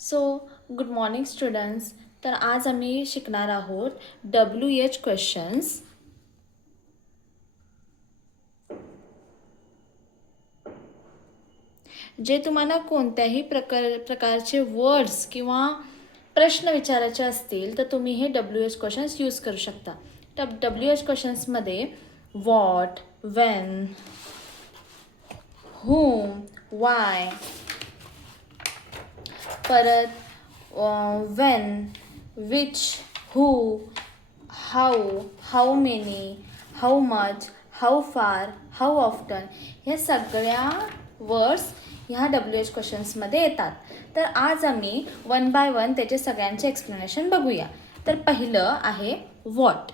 So good morning students. तर आज आम्ही शिकणार आहोत WH क्वेश्चन्स. जे तुम्हाला कोणत्याही प्रकारचे वर्ड्स किंवा प्रश्न विचारायचे असतील तर तुम्ही हे WH क्वेश्चन्स यूज करू शकता. WH क्वेश्चन्समध्ये वॉट, वेन, whom, वाय, परत when, which, who, how many, how much, how far, how often ह्या सगळ्या वर्ड्स ह्या WH क्वेश्चन्समध्ये येतात. तर आज आम्ही वन बाय वन त्याचे सगळ्यांचे एक्सप्लेनेशन बघूया. तर पहिलं आहे वॉट.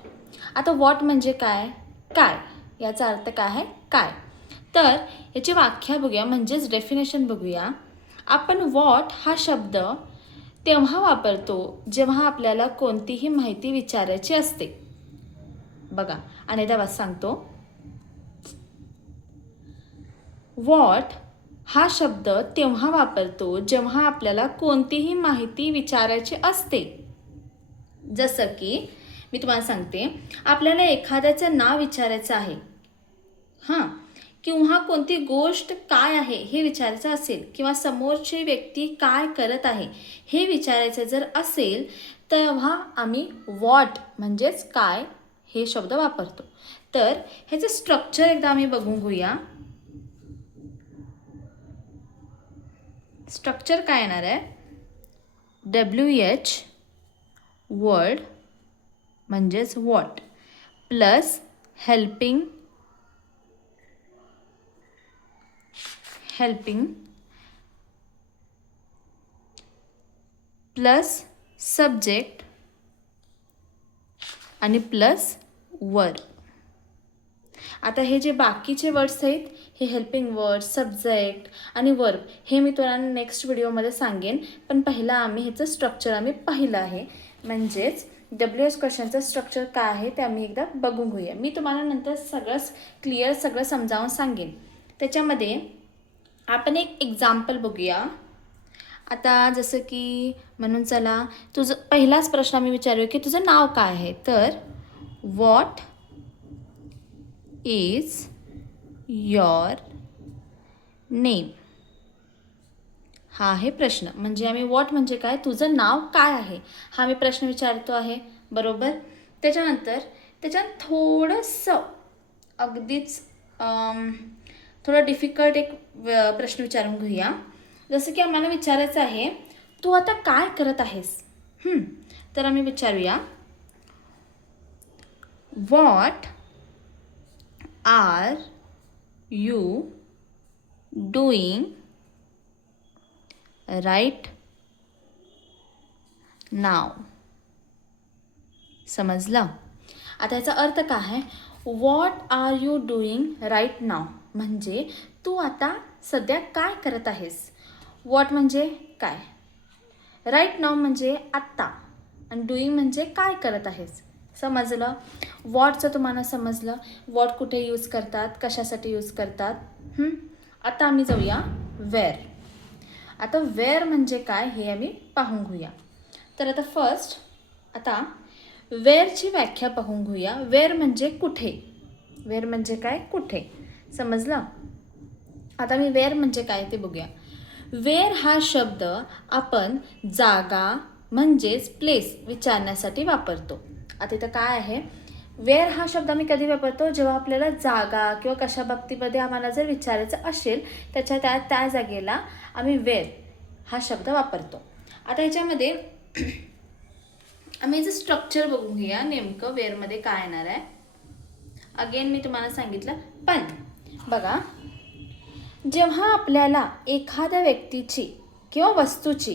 आता वॉट म्हणजे काय? काय याचा अर्थ काय आहे? काय. तर याची व्याख्या बघूया, म्हणजेच डेफिनेशन बघूया. आपण वॉट हा शब्द तेव्हा वापरतो जेव्हा आपल्याला कोणतीही माहिती विचारायची असते. बघा आणि एकदा सांगतो. वॉट हा शब्द तेव्हा वापरतो जेव्हा आपल्याला कोणतीही माहिती विचारायची असते. जसं की मी तुम्हाला सांगते, आपल्याला एखाद्याचं नाव विचारायचं आहे किंवा कोणती गोष्ट काय आहे हे विचारायचं असेल किंवा समोरची व्यक्ती काय करत आहे हे विचारायचं जर असेल तेव्हा आम्ही वॉट म्हणजेच काय हे शब्द वापरतो. तर ह्याचं स्ट्रक्चर एकदा आम्ही बघून घेऊया. स्ट्रक्चर काय येणार आहे? WH वर्ड म्हणजेच what plus helping plus subject आणि प्लस वर्ब. आता हे जे बाकीचे वर्ड्स आहेत हे हेल्पिंग वर्ड, सब्जेक्ट आणि वर्ब हे मी तुम्हाला नेक्स्ट व्हिडिओमध्ये सांगेन. पण पहिला आम्ही ह्याचं स्ट्रक्चर आम्ही पाहिलं आहे. म्हणजेच WH क्वेश्चनचं स्ट्रक्चर काय आहे ते आम्ही एकदा बघून घेऊया. मी तुम्हाला नंतर सगळं समजावून सांगेन. त्याच्यामध्ये आपण एक एक्झाम्पल बघूया. आता जसं की म्हणून चला, तुझं पहिलाच प्रश्न आम्ही विचारूया की तुझं नाव काय आहे. तर व्हॉट इज युअर नेम हा आहे प्रश्न. म्हणजे आम्ही व्हॉट म्हणजे काय, तुझं नाव काय आहे हा मी प्रश्न विचारतो आहे, बरोबर. त्याच्यानंतर त्याच्यात थोडंसं अगदीच थोडं डिफिकल्ट एक प्रश्न विचारून घेऊया. जसं की आम्हाला विचारायचं आहे, तू आता काय करत आहेस. तर आम्ही विचारूया, what are you doing right now. समजलं? आता याचा अर्थ काय आहे? What are you doing right now म्हणजे तू आता सध्या काय करत आहेस. व्हॉट म्हणजे काय, राईट नाव म्हणजे आत्ता, आणि डुईंग म्हणजे काय करत आहेस. समजलं? व्हॉटचं तुम्हाला समजलं, व्हॉट कुठे यूज करतात, कशासाठी यूज करतात. आता आम्ही जाऊया वेअर. आता वेअर म्हणजे काय हे आम्ही पाहून घेऊया. तर आता फर्स्ट आता वेअरची व्याख्या पाहून घेऊया. वेअर म्हणजे कुठे. वेअर म्हणजे काय, कुठे. समजलं? आता मी वेअर म्हणजे काय ते बघूया. वेअर हा शब्द आपण जागा म्हणजेच प्लेस विचारण्यासाठी वापरतो. आता इथं काय आहे, वेअर हा शब्द आम्ही कधी वापरतो, जेव्हा आपल्याला जागा किंवा कशा बाबतीमध्ये आम्हाला जर विचारायचं असेल त्या जागेला आम्ही वेअर हा शब्द वापरतो. आता ह्याच्यामध्ये आम्ही याचं स्ट्रक्चर बघून घेऊया, नेमकं वेअरमध्ये काय येणार आहे. अगेन मी तुम्हाला सांगितलं, पण बघा, जेव्हा आपल्याला एखाद्या व्यक्तीची किंवा वस्तूची,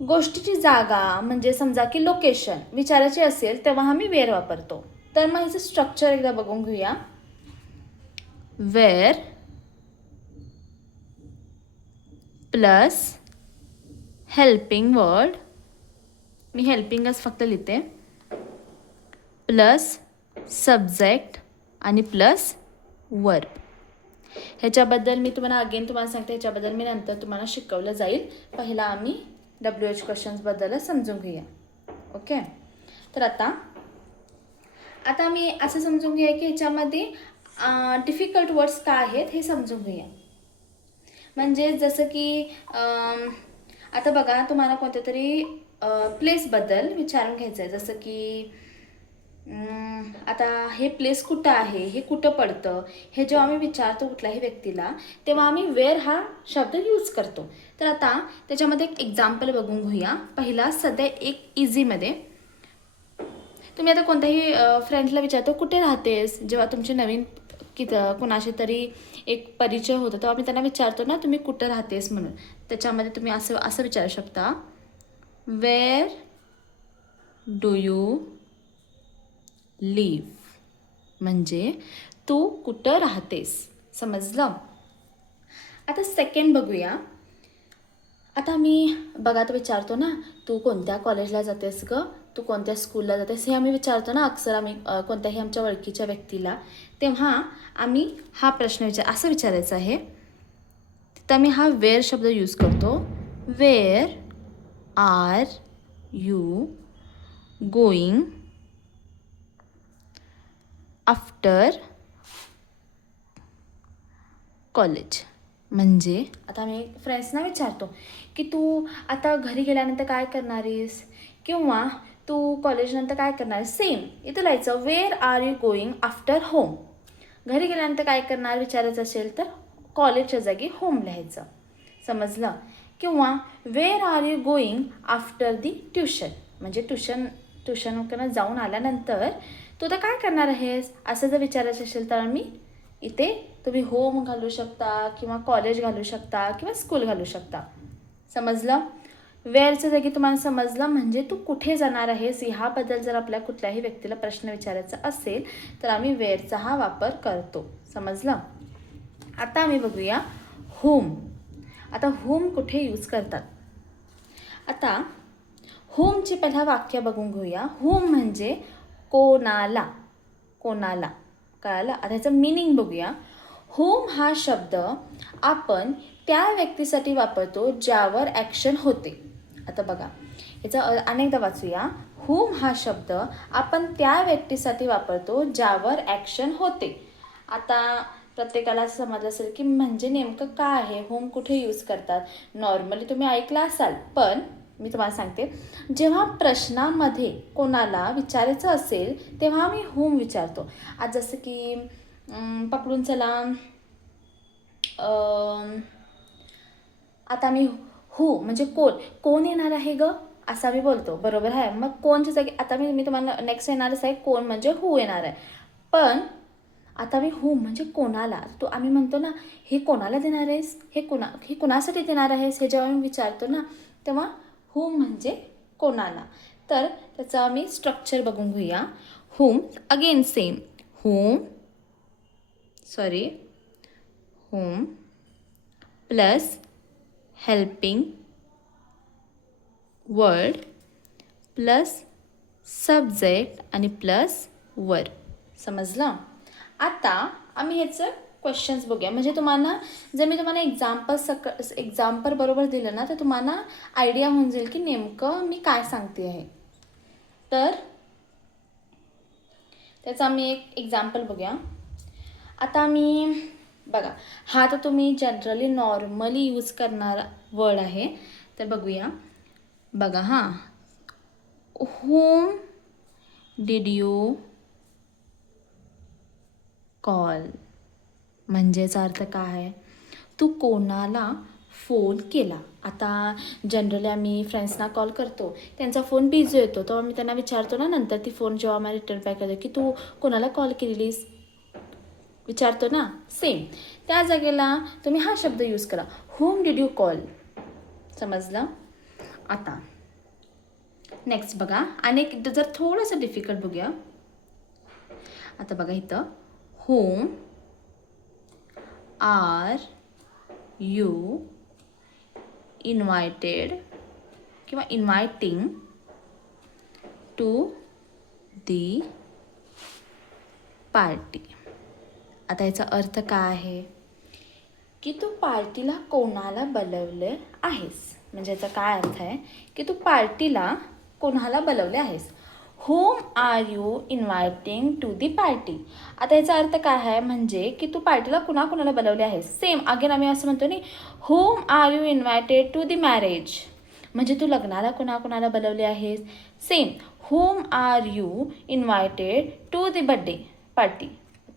गोष्टीची जागा म्हणजे समजा की लोकेशन विचारायची असेल तेव्हा आम्ही वेअर वापरतो. तर मग ह्याचं स्ट्रक्चर एकदा बघून घेऊया. वेअर प्लस हेल्पिंग वर्ड, मी हेल्पिंगच फक्त लिहिते, प्लस सब्जेक्ट आणि प्लस वर्ब. ह्याच्याबद्दल मी तुम्हाला सांगते, ह्याच्याबद्दल मी नंतर तुम्हाला शिकवलं जाईल. पहिला आम्ही WH क्वेश्चन्सबद्दलच समजून घेऊया. ओके. तर आता मी असं समजून घेऊया की ह्याच्यामध्ये डिफिकल्ट वर्ड्स काय आहेत हे समजून घेऊया. म्हणजे जसं की आता बघा, तुम्हाला कोणत्या तरी प्लेसबद्दल विचारून घ्यायचं आहे. जसं की आता हे प्लेस कुठं आहे, हे कुठं पडतं, हे जेव्हा आम्ही विचारतो कुठल्याही व्यक्तीला, तेव्हा आम्ही वेअर हा शब्द यूज करतो. तर आता त्याच्यामध्ये एक एक्झाम्पल बघून घेऊया. पहिला सध्या एक इझीमध्ये तुम्ही आता कोणत्याही फ्रेंडला विचारतो कुठे राहतेस, जेव्हा तुमचे नवीन कुणाशी तरी एक परिचय होतो तेव्हा आम्ही त्यांना विचारतो ना तुम्ही कुठं राहतेस म्हणून. त्याच्यामध्ये तुम्ही असं विचारू शकता, वेअर डू यू लिव्ह, म्हणजे तू कुठं राहतेस. समजलं. आता सेकंड बघूया. आता मी बघा तर विचारतो ना, तू कोणत्या कॉलेजला जातेस ग, तू कोणत्या स्कूलला जातेस, हे आम्ही विचारतो ना अक्सर आम्ही कोणत्याही आमच्या ओळखीच्या व्यक्तीला. तेव्हा आम्ही हा प्रश्न असं विचारायचं आहे. तर आम्ही हा वेअर शब्द यूज करतो. Where are you going after college. म्हणजे आता मी फ्रेंड्सना विचारतो की तू आता घरी गेल्यानंतर काय करणारीस, किंवा तू कॉलेजनंतर काय करणार. सेम इथं लिहायचं, where are you going after home. घरी गेल्यानंतर काय करणार विचारायचं असेल तर कॉलेजच्या जागी होम लिहायचं. समजलं. किंवा where are you going after the tuition, म्हणजे ट्युशनकडनं जाऊन आल्यानंतर तू आता काय करणार आहेस असं जर विचारायचं असेल तर आम्ही इथे तुम्ही होम घालू शकता, किंवा कॉलेज घालू शकता, किंवा स्कूल घालू शकता. समजलं. वेअरच्या जागी तुम्हाला समजलं म्हणजे तू कुठे जाणार आहेस ह्याबद्दल जर आपल्या कुठल्याही व्यक्तीला प्रश्न विचारायचा असेल तर आम्ही वेअरचा हा वापर करतो. समजलं. आता आम्ही बघूया होम. आता होम कुठे यूज करतात. आता होमचे पहिला वाक्य बघून घेऊया. होम म्हणजे कोणाला, कोणाला. कळालं. आता ह्याचं मिनिंग बघूया. होम हा शब्द आपण त्या व्यक्तीसाठी वापरतो ज्यावर ॲक्शन होते. आता बघा ह्याचा अनेकदा वाचूया. होम हा शब्द आपण त्या व्यक्तीसाठी वापरतो ज्यावर ॲक्शन होते. आता प्रत्येकाला असं समजलं असेल की म्हणजे नेमकं काय आहे, होम कुठे यूज करतात. नॉर्मली तुम्ही ऐकलं असाल, पण मी तुम्हाला सांगते, जेव्हा प्रश्नामध्ये कोणाला विचारायचं असेल तेव्हा आम्ही होम विचारतो. आज जसं की पकडून चला, आता मी हू म्हणजे कोण येणार आहे ग असं आम्ही बोलतो. बरोबर आहे. मग कोणच्या जागी आता मी तुम्हाला नेक्स्ट येणारच आहे, कोण म्हणजे हू येणार आहे. पण आता मी हू म्हणजे कोणाला, तो आम्ही म्हणतो ना हे कोणाला देणार आहेस, हे कोणासाठी देणार आहेस, हे जेव्हा मी विचारतो ना तेव्हा हूम म्हणजे कोणाला. तर त्याचं आम्ही स्ट्रक्चर बघून घेऊया. Whom again same, whom plus helping word plus subject आणि प्लस वर्ब. समजलं. आता आम्ही ह्याचं क्वेश्चन्स बघूया. म्हणजे तुम्हाला जर मी तुम्हाला एक्झाम्पल बरोबर दिलं ना तर तुम्हाला आयडिया होऊन जाईल की नेमकं मी काय सांगते आहे. तर त्याचं आम्ही एक एक्झाम्पल बघूया. आता मी बघा, हा तर तुम्ही जनरली नॉर्मली यूज करणारा वर्ड आहे. तर बघूया. बघा हां, whom did you कॉल, म्हणजेचा अर्थ काय आहे, तू कोणाला फोन केला. आता जनरली आम्ही फ्रेंड्सना कॉल करतो, त्यांचा फोन बिझी येतो, तेव्हा मी त्यांना विचारतो ना नंतर ती फोन जेव्हा आम्हाला रिटर्न बॅक करतो की तू कोणाला कॉल केलेलीस विचारतो ना. सेम त्या जागेला तुम्ही हा शब्द यूज करा, whom did you कॉल. समजलं. आता नेक्स्ट बघा, अनेक जर थोडंसं डिफिकल्ट बघूया. आता बघा इथं, whom आर यू इन्व्हायटेड किंवा इन्व्हायटिंग टू दी पार्टी. आता याचा अर्थ काय आहे. की तू पार्टीला कोणाला बोलवले आहेस. म्हणजे याचा काय अर्थ आहे की तू पार्टीला कोणाला बोलवले आहेस. Whom are you inviting to the party. आता याचा अर्थ काय आहे म्हणजे की तू पार्टीला कुणाकुणाला बोलवले आहेस. सेम अगेन आम्ही असं म्हणतो नाही, whom are you invited to the marriage. म्हणजे तू लग्नाला कुणाकुणाला बोलवले आहेस. Same, whom are you invited to the birthday party.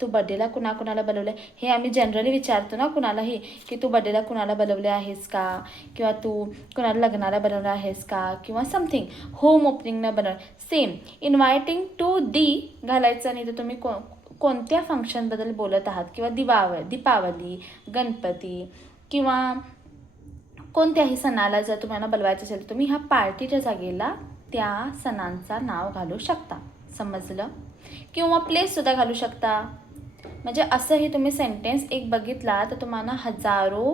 तू बड्डेला कुणाकुणाला बोलवलं आहे हे आम्ही जनरली विचारतो ना कुणालाही, की तू बड्डेला कुणाला बोलवले आहेस का, किंवा तू कुणाला लग्नाला बोलवलं आहेस का, किंवा समथिंग होम ओपनिंगनं बनवलं. सेम, इन्व्हायटिंग टू दी घालायचं नाही तर तुम्ही कोणत्या फंक्शनबद्दल बोलत आहात, किंवा दीपावली, गणपती किंवा कोणत्याही सणाला जर तुम्हाला बोलवायचं असेल तर तुम्ही ह्या पार्टीच्या जागेला त्या सणांचा नाव घालू शकता. समजलं. किंवा प्लेससुद्धा घालू शकता. म्हणजे असंही तुम्ही सेंटेन्स एक बघितला तर तुम्हाला हजारो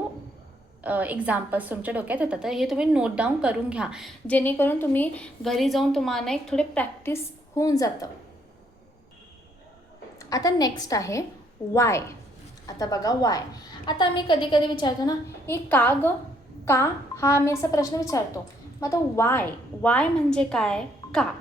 एक्झाम्पल्स तुमच्या डोक्यात येतात. तर हे तुम्ही नोट डाऊन करून घ्या, जेणेकरून तुम्ही घरी जाऊन तुम्हाला एक थोडे प्रॅक्टिस होऊन जातं. आता नेक्स्ट आहे वाय. आता बघा वाय. आता आम्ही कधी कधी विचारतो ना, हे का ग, का, हा आम्ही असा प्रश्न विचारतो. मग आता वाय म्हणजे काय, का.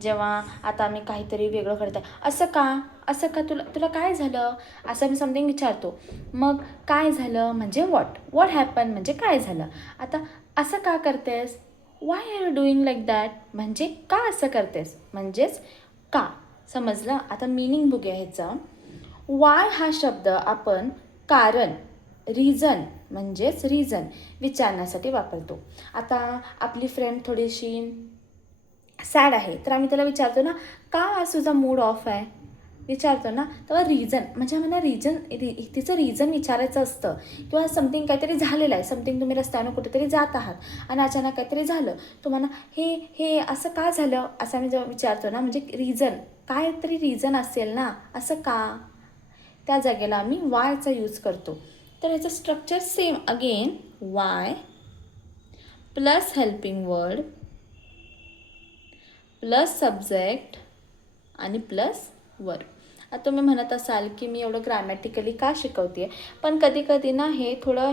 जेव्हा आता आम्ही काहीतरी वेगळं करत आहे, असं का तुला काय झालं, असं मी समथिंग विचारतो. मग काय झालं म्हणजे व्हॉट हॅपन म्हणजे काय झालं. आता असं का करतेस, why are you doing like that म्हणजे का असं करतेस म्हणजेच का. समजलं. आता मीनिंग बघूया ह्याचं. वाय हा शब्द आपण कारण, रिझन म्हणजेच रिझन विचारण्यासाठी वापरतो. आता आपली फ्रेंड थोडीशी सॅड आहे तर आम्ही त्याला विचारतो ना, का आज तुझा मूड ऑफ आहे विचारतो ना, तेव्हा रिझन म्हणजे आम्हाला तिचं रिझन विचारायचं असतं. किंवा समथिंग काहीतरी झालेलं आहे, समथिंग तुम्ही रस्त्यानं कुठेतरी जात आहात आणि अचानक काहीतरी झालं, तुम्हाला हे असं का झालं असं आम्ही जेव्हा विचारतो ना, म्हणजे रिझन काहीतरी रिझन असेल ना, असं का, त्या जागेला आम्ही वायचा यूज करतो. तर याचं structure same again, Y plus helping word plus subject आणि प्लस वर्ब. आता तुम्ही म्हणत असाल की मी एवढं ग्रॅमॅटिकली का शिकवते, पण कधी कधी ना हे थोडं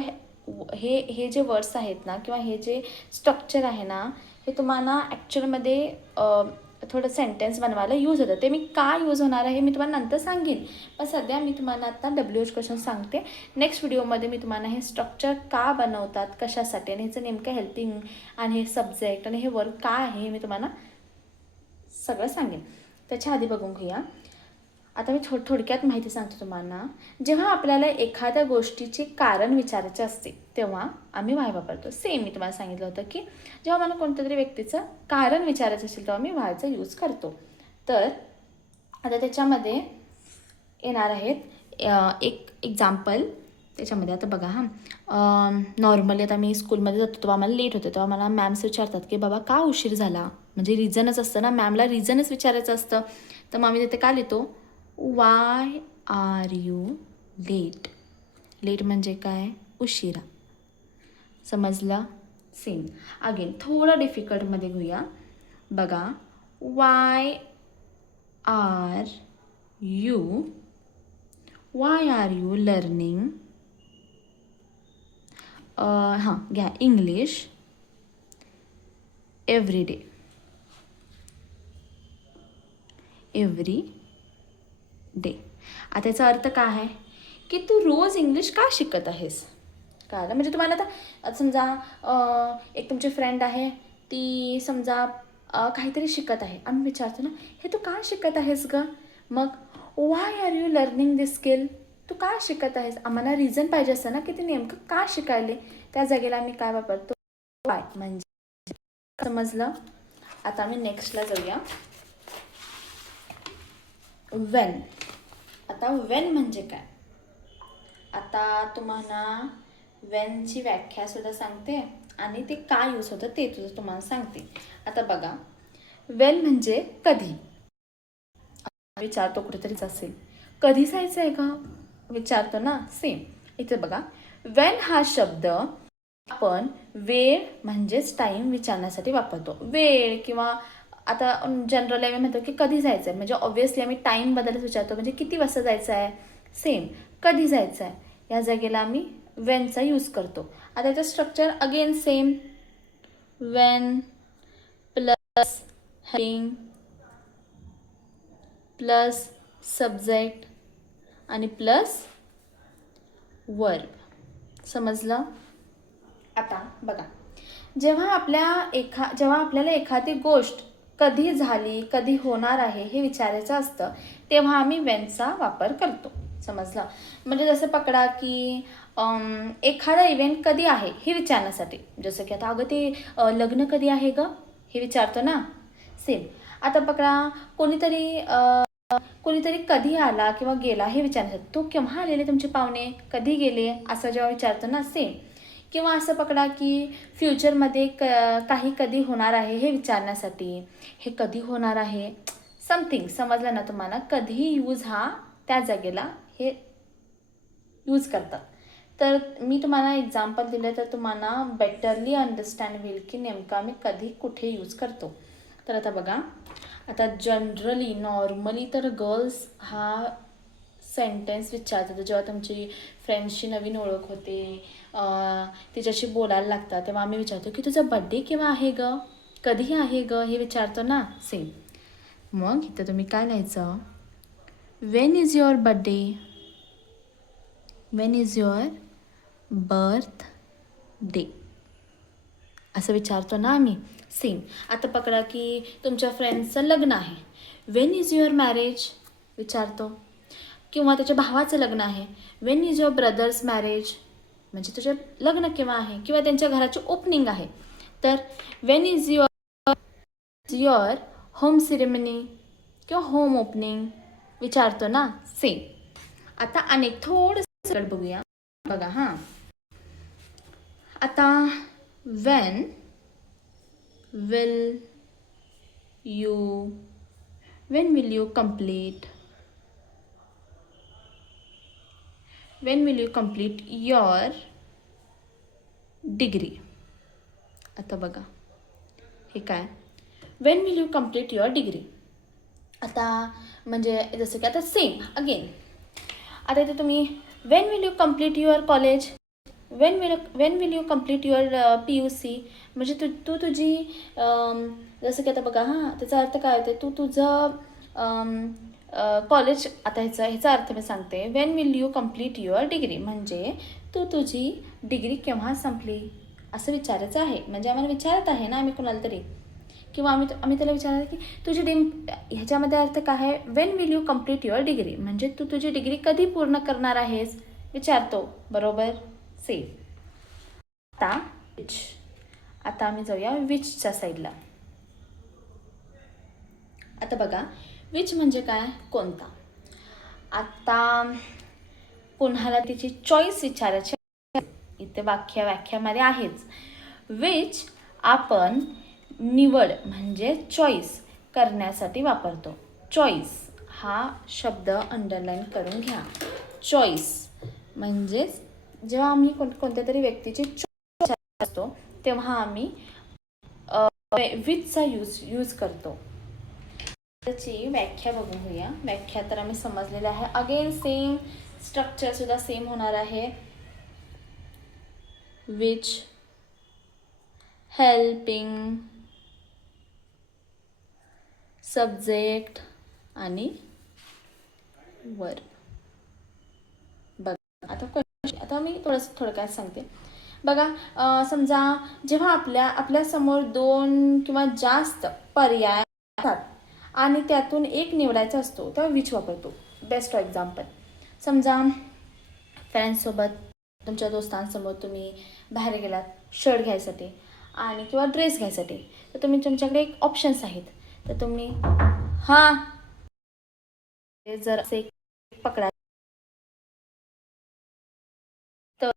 हे जे वर्ड्स आहेत ना, किंवा हे जे स्ट्रक्चर आहे ना, हे तुम्हाला ॲक्च्युअलमध्ये थोडं सेंटेन्स बनवायला यूज होतं. ते मी का यूज होणार आहे मी तुम्हाला नंतर सांगेन, पण सध्या मी तुम्हाला आता WH क्वेश्चन सांगते. नेक्स्ट व्हिडिओमध्ये मी तुम्हाला हे स्ट्रक्चर का बनवतात, कशासाठी, आणि ह्याचं नेमकं हेल्पिंग आणि हे सब्जेक्ट आणि हे वर्ब काय आहे हे मी तुम्हाला सगळं सांगेन. त्याच्या आधी बघून घेऊया. आता मी थोडक्यात माहिती सांगते तुम्हाला. जेव्हा आपल्याला एखाद्या गोष्टीचे कारण विचारायचे असते तेव्हा आम्ही वाय वापरतो. सेम मी तुम्हाला सांगितलं होतं की जेव्हा मला कोणत्या तरी व्यक्तीचं कारण विचारायचं असेल तेव्हा मी वायचा यूज करतो. तर आता त्याच्यामध्ये येणार आहेत एक एक्झाम्पल त्याच्यामध्ये. आता बघा नॉर्मली आता मी स्कूलमध्ये जातो तेव्हा आम्हाला लेट होतं, तेव्हा मला मॅम्स विचारतात की बाबा का उशीर झाला, म्हणजे रिझनच असतं ना, मॅमला रिझनच विचारायचं असतं. तर मग आम्ही तिथे का लिहितो, why are you late. Late म्हणजे काय, उशिरा. समजलं. सेम अगेन थोडं डिफिकल्टमध्ये घेऊया. बघा, वाय आर यू लर्निंग घ्या इंग्लिश एव्हरी डे. आता याचा अर्थ काय आहे की तू रोज इंग्लिश का शिकत आहेस. कळलं. म्हणजे तुम्हाला आता समजा एक तुमची फ्रेंड आहे, ती समजा काहीतरी शिकत आहे, आम्ही विचारतो ना, हे तू का शिकत आहेस ग. मग why are you learning this skill, तू का शिकत आहेस. आम्हाला रिझन पाहिजे असतं ना की ते नेमकं का शिकायले. त्या जागेला आम्ही काय वापरतो, वाय. म्हणजे समजलं. आता आम्ही नेक्स्टला जाऊया. वेन. आता वेन म्हणजे काय, आता तुम्हाला वेनची व्याख्यासुद्धा सांगते आणि ते का यूज होतं ते तुम्हाला सांगते. आता बघा, वेन म्हणजे कधी. विचारतो कुठेतरीच असेल, कधी जायचं आहे का विचारतो ना. सेम इथे बघा, वेन हा शब्द आपण वेळ म्हणजेच टाईम विचारण्यासाठी वापरतो. वेळ किंवा आता जनरली आम्ही म्हणतो की कधी जायचं आहे, म्हणजे ऑब्व्हियसली आम्ही टाईमबद्दलच विचारतो, म्हणजे किती वाजता जायचं आहे. सेम, कधी जायचं आहे या जागेला आम्ही वेनचा यूज करतो. आता याचं structure again same, Wien plus helping plus subject आणि प्लस वर्ब. समजलं? आता बघा, जेव्हा आपल्याला एखादी गोष्ट कधी झाली, कधी होणार आहे हे विचारायचं असतं, तेव्हा आम्ही वेनचा वापर करतो. समजलं? म्हणजे जसं पकडा की एखादा इव्हेंट कधी आहे हे विचारण्यासाठी, जसं की आता अगं ते लग्न कधी आहे गं हे विचारतो ना, सेम. आता पकडा कोणीतरी कधी आला किंवा गेला हे विचारण्यासाठी, तो केव्हा आलेले तुमचे पाहुणे, कधी गेले, असं जेव्हा विचारतो ना, सेम. किंवा असं पकडा की फ्युचरमध्ये काही कधी होणार आहे हे विचारण्यासाठी, हे कधी होणार आहे समथिंग. समजलं ना तुम्हाला? कधी यूज हा त्या जागेला हे यूज करतात. तर मी तुम्हाला एक्झाम्पल दिलं तर तुम्हाला बेटरली अंडरस्टँड होईल की नेमका आम्ही कधी कुठे यूज करतो. तर आता बघा, आता जनरली नॉर्मली तर गर्ल्स हा सेंटेन्स विचारतात जेव्हा तुमची फ्रेंड्सची नवीन ओळख होते, तिच्याशी बोलायला लागतात, तेव्हा आम्ही विचारतो की तुझा बड्डे केव्हा आहे गं, कधी आहे गं हे विचारतो ना, सेम. मग इथं तुम्ही काय लिहायचं, Wien is your birthday, Wien is your birth day, असं विचारतो ना आम्ही, सेम. आता पकडा की तुमच्या फ्रेंड्सचं लग्न आहे, वेन इज युअर मॅरेज विचारतो. किंवा त्याच्या भावाचं लग्न आहे, Wien is your brothers marriage, म्हणजे तुझं लग्न केव्हा आहे, किंवा त्यांच्या घराची ओपनिंग आहे, तर Wien is your home ceremony किंवा होम ओपनिंग विचारतो ना, सेम. आता अनेक थोडंसं बघूया. बघा हां, आता Wien will you complete, when will you complete your degree. आता बघा हे काय, when will you complete your degree. आता म्हणजे जसं की आता सेम अगेन, आता इथे तुम्ही when will you complete your college, when will you complete your PUC, म्हणजे तू तुझी जसं की आता बघा हां, त्याचा अर्थ काय होते, तू तुझं कॉलेज, आता ह्याचा अर्थ मी सांगते, Wien will you complete your degree, म्हणजे तू तुझी डिग्री केव्हा संपली असं विचारायचं आहे. म्हणजे आम्हाला विचारत आहे ना आम्ही कोणाला तरी, किंवा आम्ही त्याला विचारायचं की तुझी ह्याच्यामध्ये अर्थ काय आहे, Wien will you complete your degree, म्हणजे तू तुझी डिग्री कधी पूर्ण करणार आहेस विचारतो, बरोबर, सेम. आता आम्ही जाऊया विचच्या साईडला. आता बघा, विच म्हणजे काय, कोणता. आता कोणाला तिची चॉईस विचारायची, इथे व्याख्यामध्ये आहेच. विच आपण निवड म्हणजे चॉईस करण्यासाठी वापरतो. चॉईस हा शब्द अंडरलाईन करून घ्या. चॉईस म्हणजेच जेव्हा आम्ही कोणत्या तरी व्यक्तीची चॉईस असतो तेव्हा आम्ही विचचा यूज करतो. त्याची व्याख्या बघून घेऊया. व्याख्या तर आम्ही समजलेलं आहे. अगेन सेम स्ट्रक्चर सुद्धा सेम होणार आहे. विच, हेल्पिंग, सब्जेक्ट आणि वर्ब. बघा आता मी थोडक्यात सांगते. बघा, समजा जेव्हा आपल्यासमोर 2 किंवा जास्त पर्याय असतात आणि त्यातून एक निवडायचा असतो तेव्हा विच वापरतो. बेस्ट एक्झाम्पल, समजा फ्रेंड्ससोबत, तुमच्या दोस्तांसमोर तुम्ही बाहेर गेलात शर्ट घ्यायसाठी आणि किंवा ड्रेस घ्यायसाठी, तर तुमच्याकडे एक ऑप्शन्स आहेत. तर तुम्ही हां जर असे पकडा तर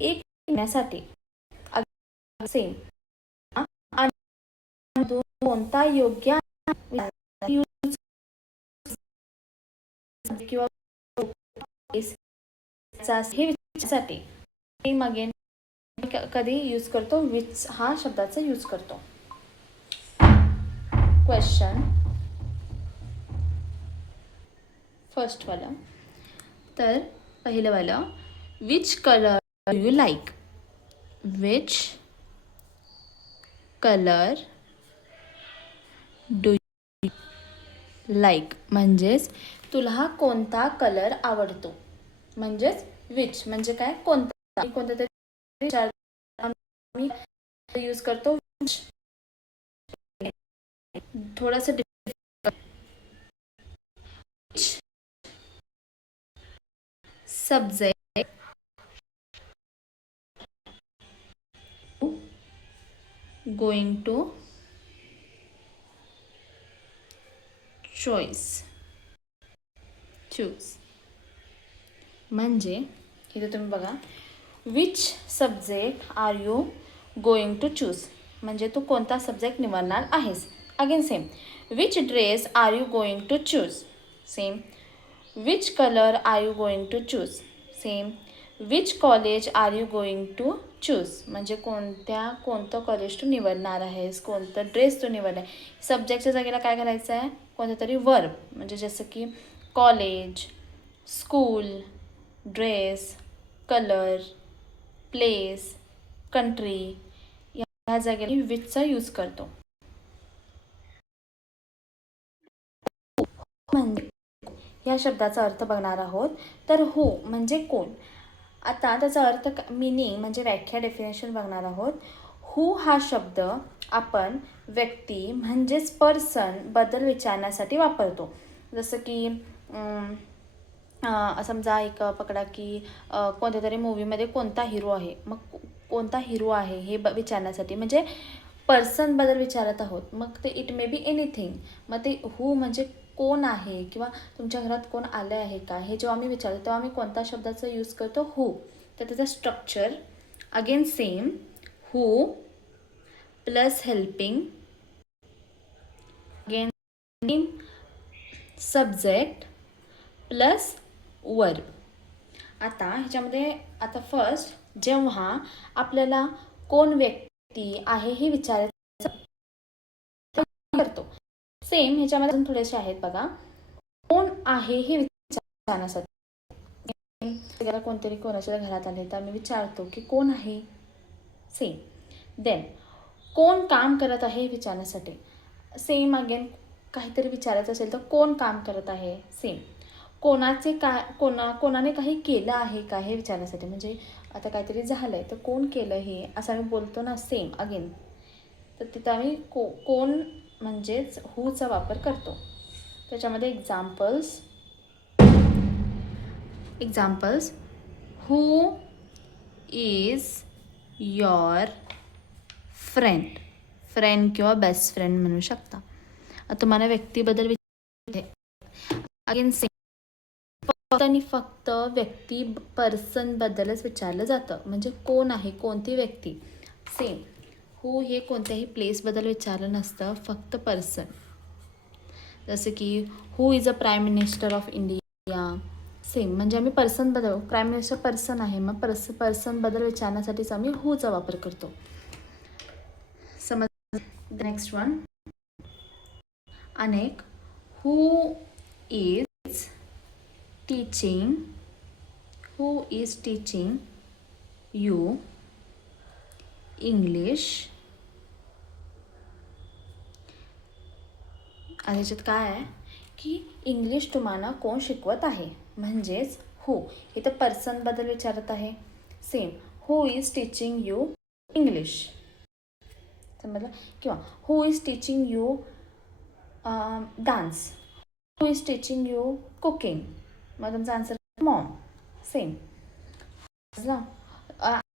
एक घेण्यासाठी सेम कोणता योग्य किंवा हे विचारण्यासाठी अगेन कधी यूज करतो, विच हा शब्दाचा यूज करतो. क्वेश्चन, फर्स्टवालं. तर पहिलंवालं, which colour do you like. Which colour do you like म्हणजेच तुला कोणता कलर आवडतो. म्हणजेच विच म्हणजे काय, कोणता. कोणता तरी विचार मी यूज करतो विच. थोडंसं सब्जेक्ट गोइंग टू चूज. म्हणजे इथे तुम्ही बघा, which subject are you going to choose म्हणजे तू कोणता सब्जेक्ट निवडणार आहेस. Again same, which dress are you going to choose. Same, which colour are you going to choose. Same, which college are you going to choose म्हणजे कोणतं college तू निवडणार आहेस, कोणतं ड्रेस तू निवडणार आहे. सब्जेक्टच्या जागेला काय करायचं आहे, कोणतं तरी वर्ब म्हणजे जसं की college, school, dress, colour, place, country ह्या जागेला विचचा यूज करतो. म्हणजे ह्या शब्दाचा अर्थ बघणार आहोत. तर हू म्हणजे कोण. आता त्याचा अर्थ मिनिंग म्हणजे व्याख्या डेफिनेशन बघणार आहोत. हू हा शब्द आपण व्यक्ती म्हणजेच पर्सन बद्दल विचारण्यासाठी वापरतो. जसं की समजा एक पकडा की कोणत्या तरी मूवीमध्ये कोणता हिरो आहे, मग कोणता हिरो आहे हे विचारण्यासाठी म्हणजे पर्सनबद्दल विचारत आहोत. मग ते इट मे बी एनिथिंग. मग ते हू म्हणजे कोण आहे किंवा तुमच्या घरात कोण आलं आहे का हे जेव्हा आम्ही विचारतो तेव्हा आम्ही कोणत्या शब्दाचा यूज करतो, हू. तर त्याचं structure again same, who plus helping, again subject plus verb. आता ह्याच्यामध्ये आता फर्स्ट जेव्हा आपल्याला कोण व्यक्ती आहे हे विचारायचं करतो. सेम ह्याच्यामध्ये अजून थोडेसे आहेत बघा. कोण आहे हे विचारण्यासाठी कोणतरी कोणाच्या घरात आले तर आम्ही विचारतो की कोण आहे. सेम. देन कोण काम करत आहे हे विचारण्यासाठी सेम अगेन काहीतरी विचारायचं असेल तर कोण काम करत आहे. सेम. कोणाने काही केलं आहे का हे विचारण्यासाठी म्हणजे आता काहीतरी झालं आहे तर कोण केलं हे असं आम्ही बोलतो ना. सेम अगेन तर तिथं आम्ही कोण म्हणजेच हूचा वापर करतो. त्याच्यामध्ये examples who is your friend किंवा बेस्ट फ्रेंड म्हणू शकता. तुम्हाला व्यक्तीबद्दल अगेन सेम आणि फक्त व्यक्ती पर्सनबद्दलच विचारलं जातं म्हणजे कोण आहे, कोणती व्यक्ती. सेम, हू हे कोणत्याही प्लेसबद्दल विचारलं नसतं, फक्त पर्सन. जसं की who is a prime minister of India. Same म्हणजे आम्ही पर्सनबद्दल, प्राईम मिनिस्टर पर्सन आहे मग पर्सनबद्दल विचारण्यासाठीच आम्ही हूचा वापर करतो. समज. नेक्स्ट वन, अनेक हू इज टीचिंग यू इंग्लिश. आणि ह्याच्यात काय आहे की इंग्लिश तुम्हाला कोण शिकवत आहे म्हणजेच हू. इथं पर्सनबद्दल विचारत आहे. Same, who is teaching you English समजलं. किंवा who is teaching you dance, who is teaching you cooking. मग तुमचा आन्सर मॉम. सेम.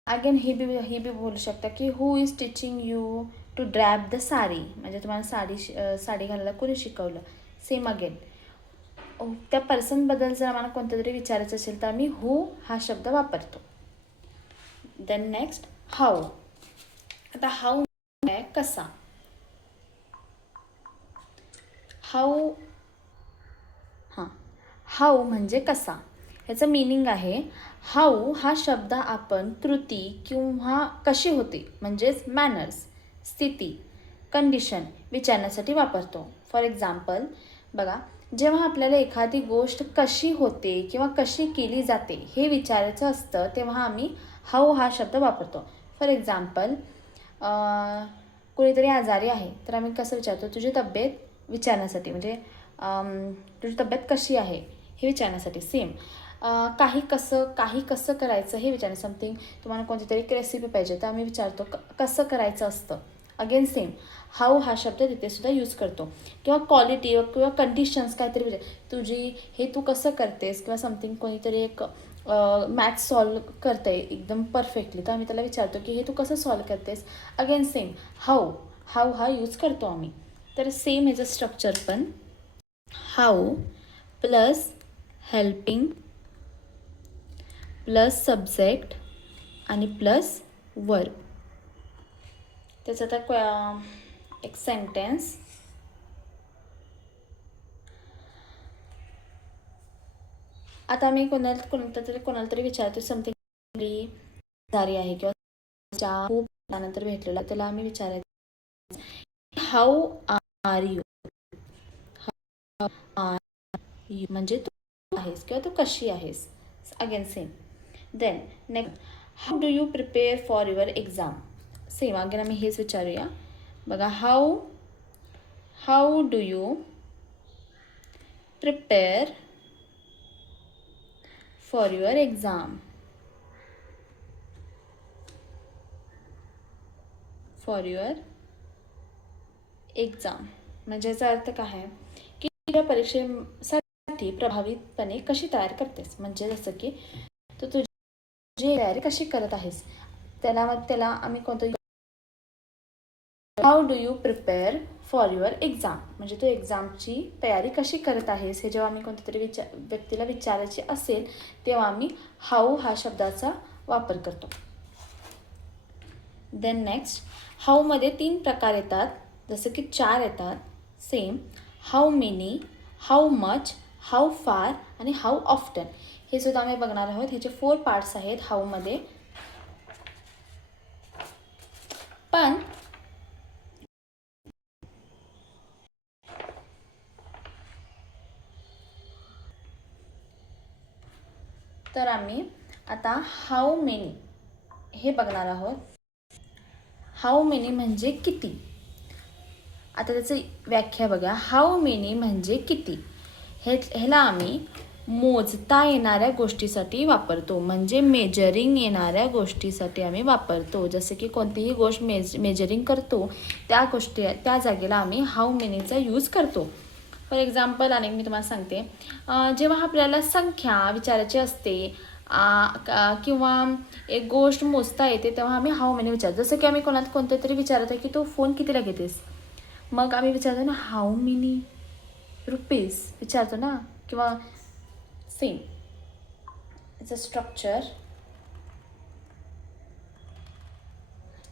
अगेन ही बी बोलू शकता की who is teaching you to drape the sari म्हणजे तुम्हाला साडी घालायला कोणी शिकवलं. सेम अगेन त्या पर्सनबद्दल जर आम्हाला कोणतं तरी विचारायचं असेल तर आम्ही हू हा शब्द वापरतो. Then next how. आता हाऊ आहे कसा. हाऊ म्हणजे कसा. ह्याचं मिनिंग आहे हाऊ हा शब्द आपण कृती किंवा कशी होते म्हणजेच मॅनर्स, स्थिती, कंडिशन विचारण्यासाठी वापरतो. फॉर एक्झाम्पल बघा, जेव्हा आपल्याला एखादी गोष्ट कशी होते किंवा कशी केली जाते हे विचारायचं असतं तेव्हा आम्ही हाऊ हा शब्द वापरतो. फॉर एक्झाम्पल, कोणीतरी आजारी आहे तर आम्ही कसं विचारतो, तुझी तब्येत विचारण्यासाठी, म्हणजे तुझी तब्येत कशी आहे हे विचारण्यासाठी. सेम काही कसं करायचं हे विचारणे. समथिंग तुम्हाला कोणती तरी रेसिपी पाहिजे तर आम्ही विचारतो कसं करायचं असतं. अगेन सेम हाऊ हा शब्द तिथे सुद्धा यूज करतो. किंवा क्वालिटी किंवा कंडिशन्स काहीतरी विचार, तुझी हे तू कसं करतेस, किंवा समथिंग कोणीतरी एक मॅथ्स सॉल्व करते एकदम परफेक्टली तर आम्ही त्याला विचारतो की हे तू कसं सॉल्व करतेस. अगेन सेम हाऊ हा यूज करतो आम्ही. तर सेम ह्याचं स्ट्रक्चर पण how plus helping plus subject आणि प्लस वर्ब. त्याचं आता एक सेंटेन्स. आता मी कोणाला तरी विचारतो समथिंग आजारी आहे किंवा खूप त्यानंतर भेटलेला त्याला आम्ही विचारायचं हाऊ आर यू. यू म्हणजे तू आहेस किंवा तू कशी आहेस. Again same. Then next, how do you prepare for your exam. Same again आम्ही हेच विचारूया. बघा, how do you prepare for your exam. For your exam म्हणजे याचा अर्थ काय आहे की तुझ्या परीक्षेसाठी प्रभावीपणे कशी तयार करतेस. म्हणजे जसं की तू तुझी तयारी कशी करत आहेस त्याला आम्ही कोणतं how do you prepare for your exam म्हणजे तू एक्झामची तयारी कशी करत आहेस हे जेव्हा आम्ही कोणत्या तरी व्यक्तीला विचारायचे असेल तेव्हा आम्ही हाऊ हा शब्दाचा वापर करतो. देन नेक्स्ट, हाऊमध्ये 3 प्रकार येतात, जसं की 4 येतात. Same how many, how much, how far आणि हाऊ ऑफ्टन. हे सुद्धा आम्ही बघणार आहोत. ह्याचे 4 पार्ट्स आहेत हाऊमध्ये. पण तर आम्ही आता हाऊ मेनी हे बघणार आहोत. हाऊ मेनी म्हणजे किती. आता त्याची व्याख्या बघा. हाऊ मेनी म्हणजे किती. ह्याला आम्ही मोजता येणाऱ्या गोष्टीसाठी वापरतो, म्हणजे मेजरिंग येणाऱ्या गोष्टीसाठी आम्ही वापरतो. जसं की कोणतीही गोष्ट मेजरिंग करतो त्या जागेला आम्ही हाऊ मेनीचा यूज करतो. फॉर एक्झाम्पल अनेक मी तुम्हाला सांगते, जेव्हा आपल्याला संख्या विचारायची असते किंवा एक गोष्ट मोजता येते तेव्हा आम्ही हाऊ मेनी विचारतो. जसं की आम्ही कोणतं तरी विचारत आहे की तू फोन कितीला घेतेस, मग आम्ही विचारतो ना हाऊ मेनी रुपीज विचारतो ना. किंवा सेम इट्स अ स्ट्रक्चर.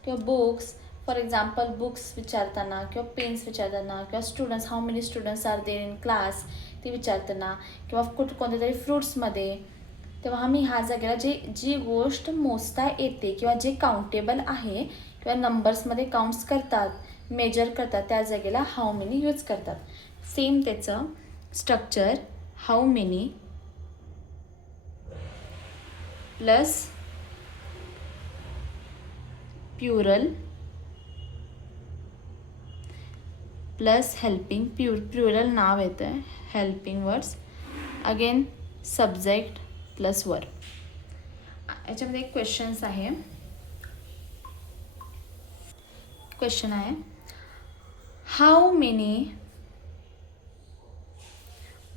किंवा बुक्स, फॉर एक्झाम्पल बुक्स विचारताना किंवा पेन्स विचारताना किंवा students, how many students are there in class ते विचारताना किंवा कोणत्या तरी फ्रुट्समध्ये, तेव्हा आम्ही ह्या जागेला जी गोष्ट मोजता येते किंवा जे काउंटेबल आहे किंवा नंबर्समध्ये काउंट्स करतात मेजर करतात त्या जागेला हाऊ मेनी यूज करतात. सेम त्याचं structure how many plus plural plus helping. Plural नाव येतं आहे, helping words. Again subject plus verb. याच्यामध्ये एक क्वेश्चन्स आहे. क्वेश्चन आहे, how many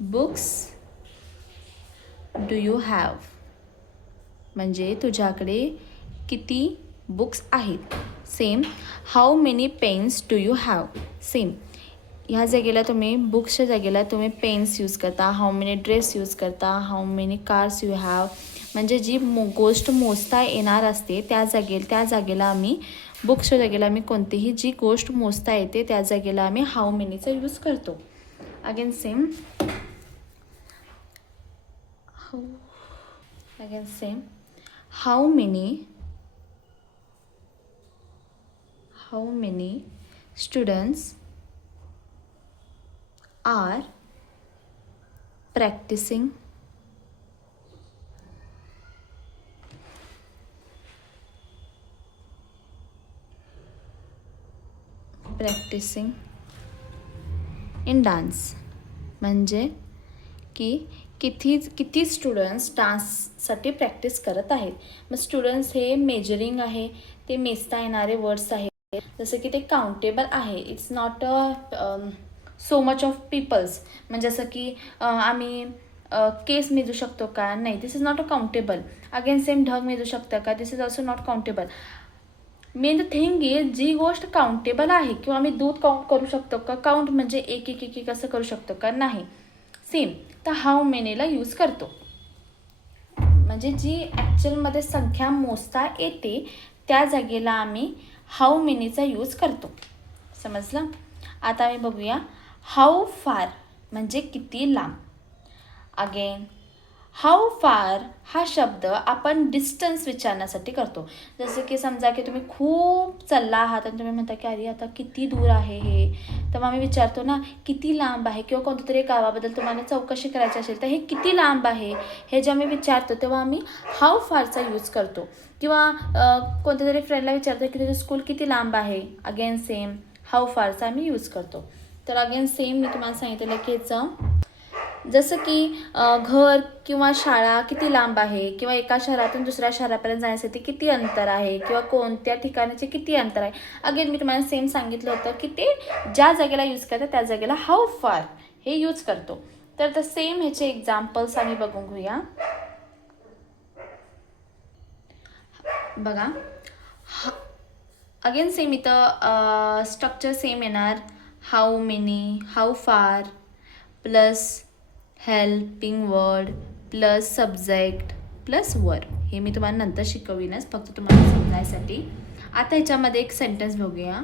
books do you have. म्हणजे तुझ्याकडे किती बुक्स आहेत. Same how many pens do you have. Same ह्या जागेला तुम्ही बुक्सच्या जागेला तुम्ही पेन्स यूज करता, हाऊ मेनी ड्रेस यूज करता, how many cars you have. म्हणजे जी गोष्ट मोजता येणार असते त्या जागेला आम्ही बुक्सच्या जागेला आम्ही कोणतीही जी गोष्ट मोजता येते त्या जागेला आम्ही हाऊ मेनीचा यूज करतो. Again same how many students are practising in dance म्हणजे की किती स्टुडंट्स डान्ससाठी प्रॅक्टिस करत आहेत. मग स्टुडंट्स हे मेजरिंग आहे, ते मेजता येणारे वर्ड्स आहेत. जसं की ते काउंटेबल आहे. It's not so much of peoples. म्हणजे जसं की आम्ही केस मेजू शकतो का? नाही, this is not a countable. Again same ढग मेजू शकतं का? This is also not countable. Main the thing is जी गोष्ट काउंटेबल आहे किंवा आम्ही दूध काउंट करू शकतो का? काउंट म्हणजे एक एक एक एक असं करू शकतो का? नाही. सेम तर हाऊ मेनीला यूज करतो. म्हणजे जी ॲक्च्युअलमध्ये संख्या मोजता येते त्या जागेला आम्ही हाऊ मेनीचा यूज करतो. समजलं? आता आम्ही बघूया हाऊ फार म्हणजे किती लांब. अगेन हाऊ फार हा शब्द आपण डिस्टन्स विचारण्यासाठी करतो. जसं की समजा की तुम्ही खूप चालला आहात आणि तुम्ही म्हणता की अरे आता किती दूर आहे हे, तर मग आम्ही विचारतो ना किती लांब आहे. किंवा कोणत्या तरी गावाबद्दल तुम्हाला चौकशी करायची असेल तर हे किती लांब आहे हे जे आम्ही विचारतो तेव्हा आम्ही हाऊ फारचा यूज करतो. किंवा कोणत्या तरी फ्रेंडला विचारतो की तुझं स्कूल किती लांब आहे. अगेन सेम हाऊ फारचा आम्ही यूज करतो. तर अगेन सेम मी तुम्हाला सांगितलेलं की याचं जसं की घर किंवा शाळा किती लांब आहे किंवा एका शहरातून दुसऱ्या शहरापर्यंत जाण्यासाठी किती अंतर आहे किंवा कोणत्या ठिकाणाचे किती अंतर आहे. अगेन मी तुम्हाला सेम सांगितलं होतं की ते ज्या जागेला यूज करतात त्या जागेला हाऊ फार हे यूज करतो. तर सेम ह्याचे एक्झाम्पल्स आम्ही बघून घेऊया. बघा अगेन सेम इथं स्ट्रक्चर सेम येणार. हाऊ मेनी, हाऊ फार plus helping word plus subject plus verb. हे मी तुम्हाला नंतर शिकवीनच फक्त तुम्हाला समजायसाठी. आता ह्याच्यामध्ये एक सेंटेन्स बघूया.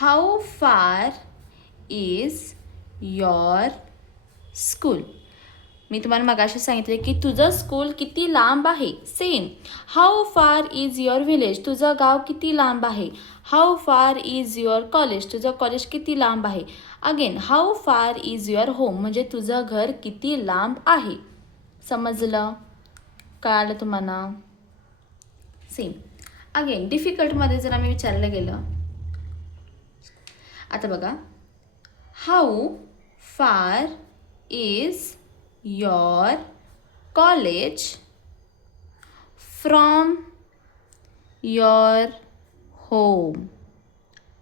How far is your school. मी तुम्हाला मगाशी सांगितले की तुझं स्कूल किती लांब आहे. Same how far is your village. तुझं गाव किती लांब आहे. How far is your college. तुझं कॉलेज किती लांब आहे. Again how far is your home म्हणजे तुझं घर किती लांब आहे. समजलं? कळालं तुम्हाला? सेम अगेन डिफिकल्टमध्ये जर आम्ही विचारलं गेलं. आता बघा how far is your college from your home.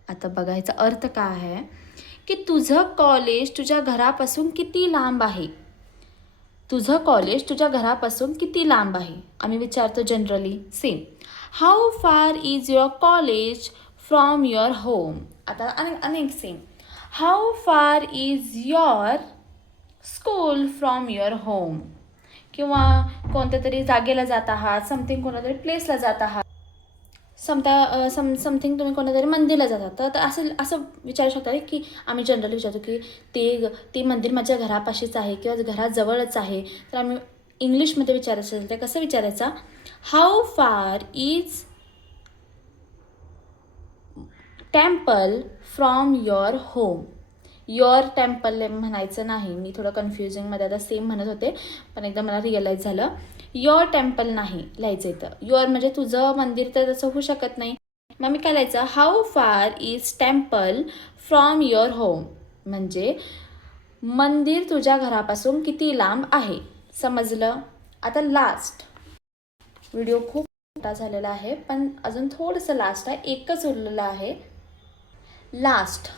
आता बघा ह्याचा अर्थ काय आहे की तुझं कॉलेज तुझ्या घरापासून किती लांब आहे. तुझं कॉलेज तुझ्या घरापासून किती लांब आहे आम्ही विचारतो generally. Same how far is your college from your home. आता अनेक same how far is your school from your home. किंवा कोणत्या तरी जागेला जात आहात, समथिंग कोणत्या तरी प्लेसला जात आहात, समथिंग तुम्ही कोणत्या तरी मंदिरला जातात. तर असं विचारू शकता की आम्ही जनरली विचारतो की ते मंदिर माझ्या घरापाशीच आहे किंवा घराजवळच आहे. तर आम्ही इंग्लिशमध्ये विचारायचं असेल तर कसं विचारायचं. How far is temple from your home. Your temple म्हणायचं नाही. मी थोडं कन्फ्युजिंगमध्ये आता सेम म्हणत होते पण एकदा मला रिअलाईज झालं. युअर टेम्पल नाही लिहायचं इथं. युअर म्हणजे तुझं मंदिर तर तसं होऊ शकत नाही. मग मी काय लिहायचं how far is temple from your home म्हणजे मंदिर तुझ्या घरापासून किती लांब आहे. समजलं? आता लास्ट व्हिडिओ खूप मोठा झालेला आहे पण अजून थोडंसं लास्ट आहे. एकच उरलेलं आहे. लास्ट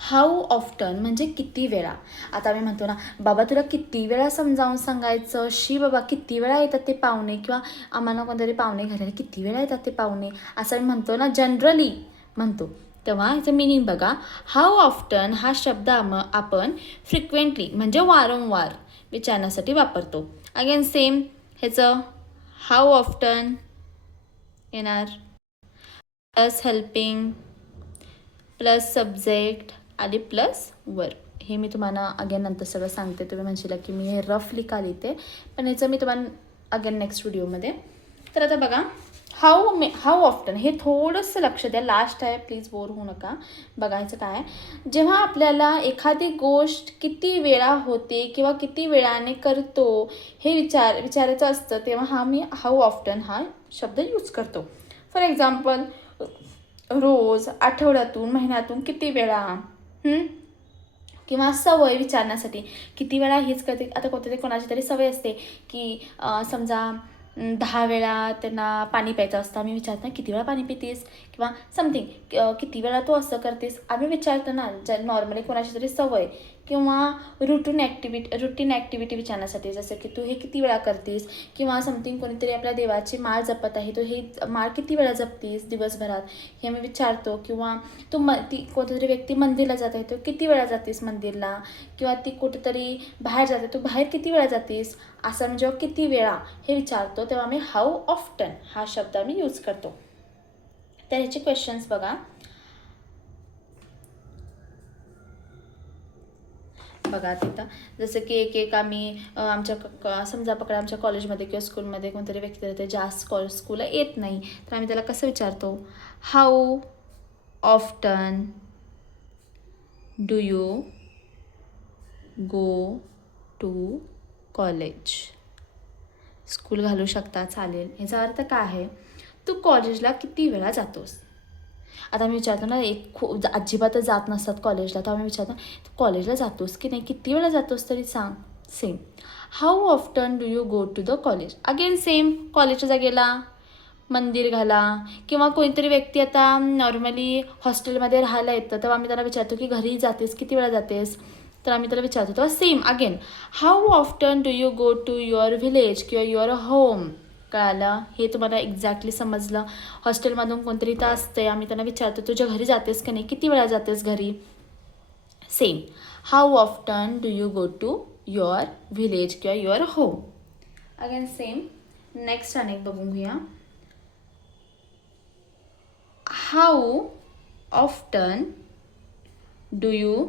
हाऊ ऑफ्टन म्हणजे किती वेळा. आता मी म्हणतो ना बाबा तुला किती वेळा समजावून सांगायचं. बाबा किती वेळा येतात ते पाहुणे किंवा आम्हाला कोणतरी पाहुणे घराला किती वेळा येतात ते पाहुणे असं मी म्हणतो ना जनरली म्हणतो. तेव्हा ह्याचं मिनिंग बघा. हाऊ ऑफ्टन हा शब्द आपण फ्रिक्वेंटली म्हणजे वारंवार विचारण्यासाठी वापरतो. अगेन सेम ह्याचं हाऊ ऑफ्टन येणार प्लस हेल्पिंग प्लस सब्जेक्ट आणि प्लस वर्ब. हे मी तुम्हाला अगेन नंतर सगळं सांगते. तुम्ही म्हणशील की मी हे रफली का लिहिते पण ह्याचं मी तुम्हाला अगेन नेक्स्ट व्हिडिओमध्ये. तर आता बघा हाऊ ऑफ्टन, हे थोडंसं लक्ष द्या, लास्ट आहे, प्लीज बोर होऊ नका. बघायचं काय आहे, जेव्हा आपल्याला एखादी गोष्ट किती वेळा होते किंवा किती वेळाने करतो हे विचारायचं असतं, तेव्हा मी हाऊ ऑफ्टन हा शब्द यूज करतो. फॉर एक्झाम्पल, रोज, आठवड्यातून, महिन्यातून किती वेळा, किंवा सवय विचारण्यासाठी किती वेळा हेच करते. आता कोणाची तरी सवय असते की समजा 10 वेळा त्यांना पाणी प्यायचं असतं, आम्ही विचारतो ना किती वेळा पाणी पितेस, किंवा समथिंग किती वेळा तू असं करतेस, आम्ही विचारतो ना. नॉर्मली कोणाची तरी सवय किंवा रुटीन ॲक्टिव्हिटी विचारण्यासाठी, जसं की तू हे किती वेळा करतेस, किंवा समथिंग कोणीतरी आपल्या देवाची माळ जपत आहे, तू हे माळ किती वेळा जपतेस दिवसभरात, हे आम्ही विचारतो. किंवा ती कोणतीतरी व्यक्ती मंदिरला जात आहे, तू किती वेळा जातेस मंदिरला, किंवा ती कुठेतरी बाहेर जाते, तू बाहेर किती वेळा जातेस, असं म्हणजे किती वेळा हे विचारतो, तेव्हा आम्ही हाऊ ऑफ्टन हा शब्द आम्ही यूज करतो. तर ह्याचे क्वेश्चन्स बघा. तिथं जसं की एक आम्ही समजा पकडा आमच्या कॉलेजमध्ये किंवा स्कूलमध्ये कोणतरी व्यक्ती राहते, जास्त स्कूलला येत नाही, तर आम्ही त्याला कसं विचारतो, how often do you go to college. School घालू शकता, चालेल. ह्याचा अर्थ काय आहे, तू कॉलेजला किती वेळा जातोस. आता आम्ही विचारतो ना, अजिबातच जात नसतात कॉलेजला, तर आम्ही विचारतो तू कॉलेजला जातोस की नाही, किती वेळा जातोस तरी सांग. Same, how often do you go to the college. Again same, कॉलेजच्या जागेला मंदिर घाला, किंवा कोणतरी व्यक्ती आता नॉर्मली हॉस्टेलमध्ये राहायला येतं, तेव्हा आम्ही त्यांना विचारतो की घरी जातेस, किती वेळा जातेस, तर आम्ही त्याला विचारतो. तेव्हा same again, how often do you go to your village किंवा युअर होम. कळालं, हे तुम्हाला एक्झॅक्टली समजलं. हॉस्टेलमधून कोणतरी तर असते, आम्ही त्यांना विचारतो तुझ्या घरी जातेस की नाही, किती वेळा जातेस घरी. Same, how often do you go to your village किंवा your home. Again same. Next अनेक बघून घेऊया. How often do you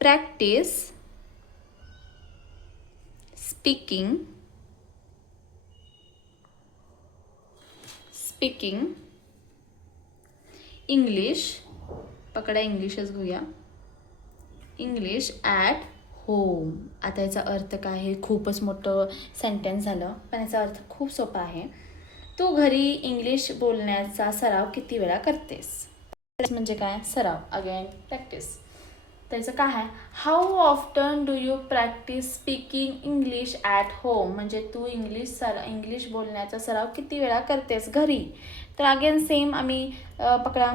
practice speaking English. पकडा, इंग्लिशच घेऊया, इंग्लिश ॲट होम. आता याचा अर्थ काय आहे, खूपच मोठं सेंटेन्स झालं, पण याचा अर्थ खूप सोपा आहे. तू घरी इंग्लिश बोलण्याचा सराव किती वेळा करतेस. म्हणजे काय, सराव. Again practice. त्याचं काय आहे, how often do you practice speaking English at home. म्हणजे तू इंग्लिश बोलण्याचा सराव किती वेळा करतेस घरी. तर अगेन सेम, आम्ही पकडा,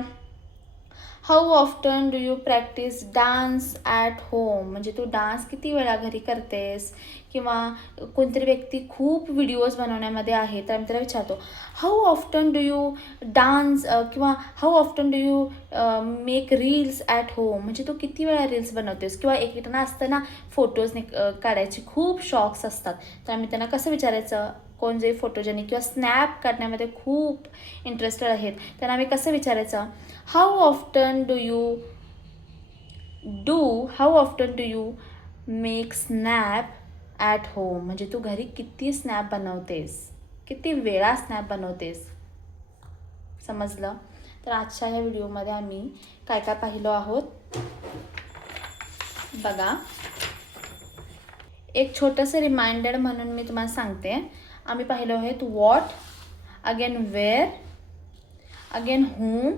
how often do you practice dance at home. म्हणजे तू डान्स किती वेळा घरी करतेस. किंवा कोणतरी व्यक्ती खूप व्हिडिओज बनवण्यामध्ये आहे, तर आम्ही त्याला विचारतो, how often do you dance, किंवा how often do you make reels at home. म्हणजे तू किती वेळा रील्स बनवतेस. किंवा एकमेकांना असतं ना, फोटोज काढायचे खूप शॉक्स असतात, तर आम्ही त्यांना कसं विचारायचं, कोण जे फोटोजेनिक किंवा स्नॅप काढण्यामध्ये खूप इंटरेस्टेड आहेत, त्यांना आम्ही कसं विचारायचं, how often do you make snap at home. म्हणजे तू घरी किती स्नॅप बनवतेस, किती वेळा स्नॅप बनवतेस. समजलं. तर आजच्या ह्या व्हिडिओमध्ये आम्ही काय काय पाहिलो आहोत बघा. एक छोटंसं रिमाइंडर म्हणून मी तुम्हाला सांगते. आम्ही पाहिलो आहेत what, again where, again whom,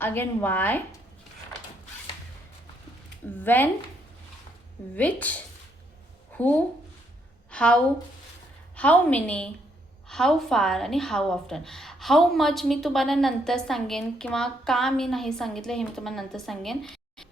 again why, when, which, who, how many, how far आणि हाऊ ऑफ्टन. हाऊ मच मी तुम्हाला नंतर सांगेन, किंवा का मी नाही सांगितलं हे मी तुम्हाला नंतर सांगेन.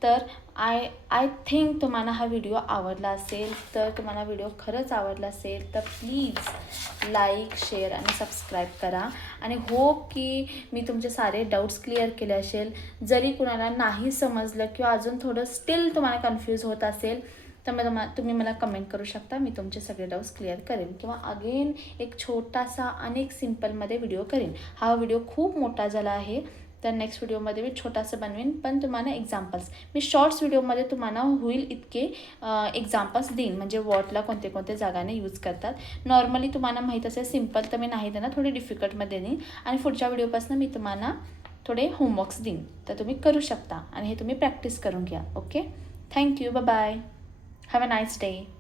तर आय थिंक तुम्हाला हा व्हिडिओ आवडला असेल. तर तुम्हाला व्हिडिओ खरंच आवडला असेल तर प्लीज लाईक, शेअर आणि सबस्क्राईब करा. आणि होप की मी तुमचे सारे डाऊट्स क्लिअर केले असेल. जरी कुणाला नाही समजलं किंवा अजून थोडं स्टील तुम्हाला कन्फ्यूज होत असेल तर तुम्ही मला कमेंट करू शकता. मी तुमचे सगळे डाऊट्स क्लिअर करेन, किंवा अगेन एक छोटासा अनेक सिम्पलमध्ये व्हिडिओ करेन. हा व्हिडिओ खूप मोठा झाला आहे, तर नेक्स्ट व्हिडिओमध्ये मी छोटासा बनवीन, पण तुम्हाला एक्झाम्पल्स मी शॉर्ट्स व्हिडिओमध्ये तुम्हाला होईल इतके एक्झाम्पल्स देईन, म्हणजे वॉटला कोणते कोणते जागाने यूज करतात. नॉर्मली तुम्हाला माहीत असेल सिम्पल तर मी नाही देणार, थोडे डिफिकल्टमध्ये देईन आणि पुढच्या व्हिडिओपासून मी तुम्हाला थोडे होमवर्क्स देईन, तर तुम्ही करू शकता आणि हे तुम्ही प्रॅक्टिस करून घ्या. Okay, thank you, bye bye, have a nice day.